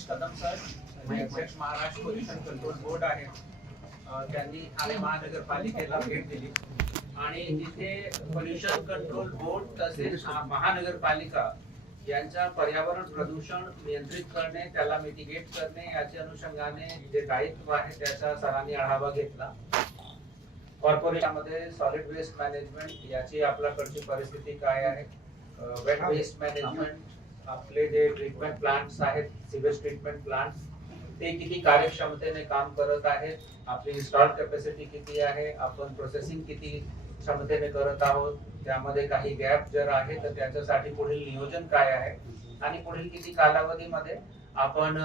Ramesh Kadam sir अध्यक्ष Maharashtra pollution control board आहे त्यांनी ठाणे महानगरपालिकेला भेट दिली. आणि तिथे पोल्युशन कंट्रोल बोर्ड तसेच महानगरपालिका यांच्या पर्यावरण प्रदूषण नियंत्रित करणे त्याला मिटिगेट करणे याच्या अनुषंगाने जे दायित्व आहे त्याचा सरांनी आढावा घेतला. कॉर्पोरेशनमध्ये सॉलिड वेस्ट मॅनेजमेंट याची आपल्याकडची परिस्थिती काय आहे? वेट वेस्ट मॅनेजमेंट आपले जे ट्रीटमेंट प्लांट्स आहेत सिवेज ट्रीटमेंट प्लांट्स ते किती कार्यक्षमतेने काम करत आहेत आपली इन्स्टॉल कॅपॅसिटी किती आहे आपण प्रोसेसिंग किती क्षमतेने करत आहोत त्यामध्ये काही गॅप जर आहे तर त्याच्यासाठी पुढील नियोजन काय आहे? आणि पुढील किती कालावधीमध्ये आपण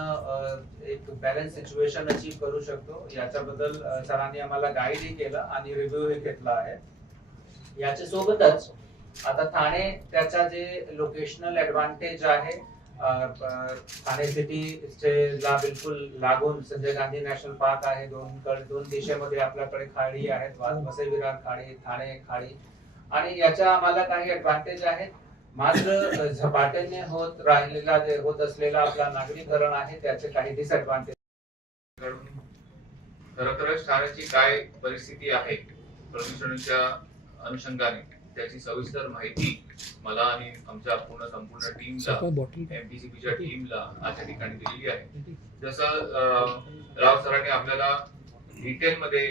एक बॅलन्स सिच्युएशन अचीव करू शकतो? याच्याबद्दल सरांनी आम्हाला गाईडही केलं आणि रिव्ह्यूही घेतला आहे. याच्या सोबतच आता ठाणे त्याचा जे लोकेशनल ऍडव्हान्टेज आहे ठाणे सिटी ला बिलकुल लागून संजय गांधी नॅशनल पार्क आहे दोन दोन दिशेमध्ये आपल्याकडे खाडी आहेत वा- विरार खाडी ठाणे खाडी. आणि याच्या आम्हाला काही ऍडव्हान्टेज आहेत. मात्र झपाट्याने होत राहिलेला जे होत असलेला आपला नागरीकरण आहे त्याचे काही डिसएडव्हान्टेज खर तरच ठाण्याची काय परिस्थिती आहे प्रदूषणाच्या अनुषंगाने त्याची सविस्तर माहिती मला आणि आमच्या पूर्ण संपूर्ण टीमला एमपीसीबीच्या टीमला आजच्या ठिकाणी दिलेली आहे. जसं राव सरांनी आपल्याला डिटेल मध्ये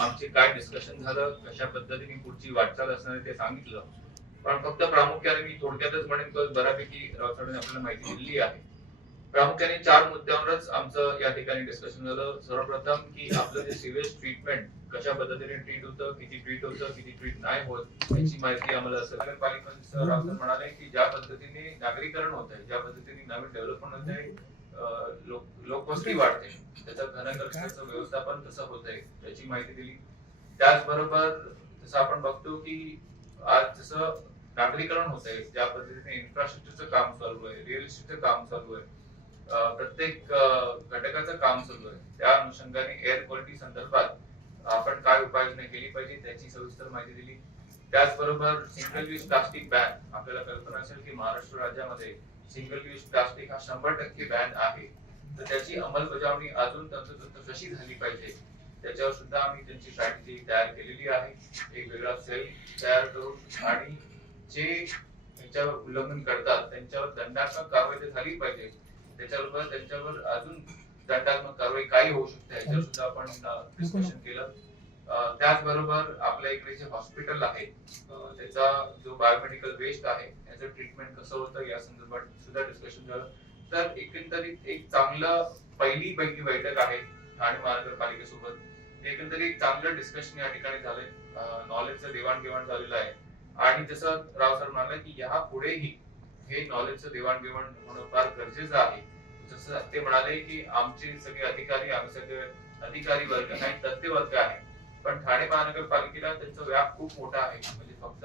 आमचे काय डिस्कशन झालं कशा पद्धतीने पुढची वाटचाल असणार ते सांगितलं. पण फक्त प्रामुख्याने मी थोडक्यातच म्हणेन बऱ्यापैकी राव सरांनी आपल्याला माहिती दिलेली आहे. प्रामुख्याने चार मुद्द्यावरच आमचं या ठिकाणी डिस्कशन झालं. सर्वप्रथम की आपलं जे सिवेज ट्रीटमेंट कशा पद्धतीने ट्रीट होतं किती ट्रीट होतं किती ट्रीट नाही होत याची माहिती आम्हाला असेल सर म्हणाले की ज्या पद्धतीने नागरीकरण होत आहे ज्या पद्धतीने नवीन डेव्हलपमेंट होत आहे लोक- लोकवस्ती वाढते. त्याचं घनकचऱ्याचं व्यवस्थापन कसं होत आहे त्याची माहिती दिली. त्याचबरोबर जसं आपण बघतो की आज जसं नागरीकरण होत आहे ज्या पद्धतीने इन्फ्रास्ट्रक्चरचं काम चालू आहे रिअल इस्टेटचं काम चालू आहे प्रत्येक घटकाचं काम चालू आहे. त्या अनुषंगाने एअर क्वालिटी संदर्भात आपण काय उपाययोजना केली पाहिजे त्याची सविस्तर माहिती दिली. त्याचबरोबर सिंगल यूज प्लास्टिक बॅन आपल्याला कल्पना असेल की महाराष्ट्र राज्यामध्ये सिंगल यूज प्लास्टिक हा शंभर टक्के बॅन आहे. तर त्याची अंमलबजावणी अजून तंत्रतंत्र कशी झाली पाहिजे त्याच्यावर सुद्धा आम्ही त्यांची स्ट्रॅटेजी तयार केलेली आहे. एक वेगळा सेल तयार करून आणि जे त्यांच्यावर उल्लंघन करतात त्यांच्यावर दंडात्मक कारवाई झाली पाहिजे. त्याच्याबरोबर त्यांच्यावर अजून दंडात्मक कारवाई काय होऊ शकते याच्यावर सुद्धा आपण डिस्कशन केलं. त्याचबरोबर आपल्या इकडे जे हॉस्पिटल आहे त्याचा जो बायोमेडिकल वेस्ट आहे त्याचं ट्रीटमेंट कसं होतं या संदर्भात सुद्धा डिस्कशन झालं. तर एकंदरीत एक चांगलं पहिली पैकी बैठक आहे ठाणे महानगरपालिकेसोबत. एकंदरीत चांगलं डिस्कशन या ठिकाणी झालंय. नॉलेजचं देवाणघेवाण झालेलं आहे. आणि जसं राव सर म्हणाले की या पुढेही हे नॉलेजचं देवाणघेवाण होणं फार गरजेचं आहे. जसं ते म्हणाले की आमचे सगळे अधिकारी आम्ही सगळे अधिकारी वर्ग नाही तज्ञ वर्ग आहे. पण ठाणे महानगरपालिकेला त्यांचा व्याप खूप मोठा आहे. म्हणजे फक्त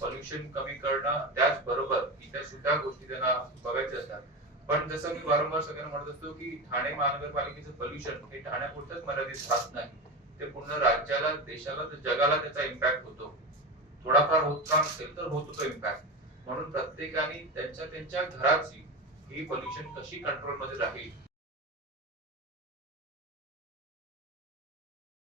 पॉल्युशन कमी करणं त्याचबरोबर इतर सुद्धा गोष्टी त्यांना बघायच्या असतात. पण जसं मी वारंवार सगळ्यांना म्हणत असतो की ठाणे महानगरपालिकेचं पॉल्युशन हे ठाण्यापुरतच मर्यादित राहत नाही. ते पूर्ण राज्याला देशाला तर जगाला त्याचा इम्पॅक्ट होतो. थोडाफार होत का असेल तर होतो तो इम्पॅक्ट म्हणून प्रत्येकाने त्यांच्या त्यांच्या घराची ही पोल्युशन कशी कंट्रोलमध्ये राहील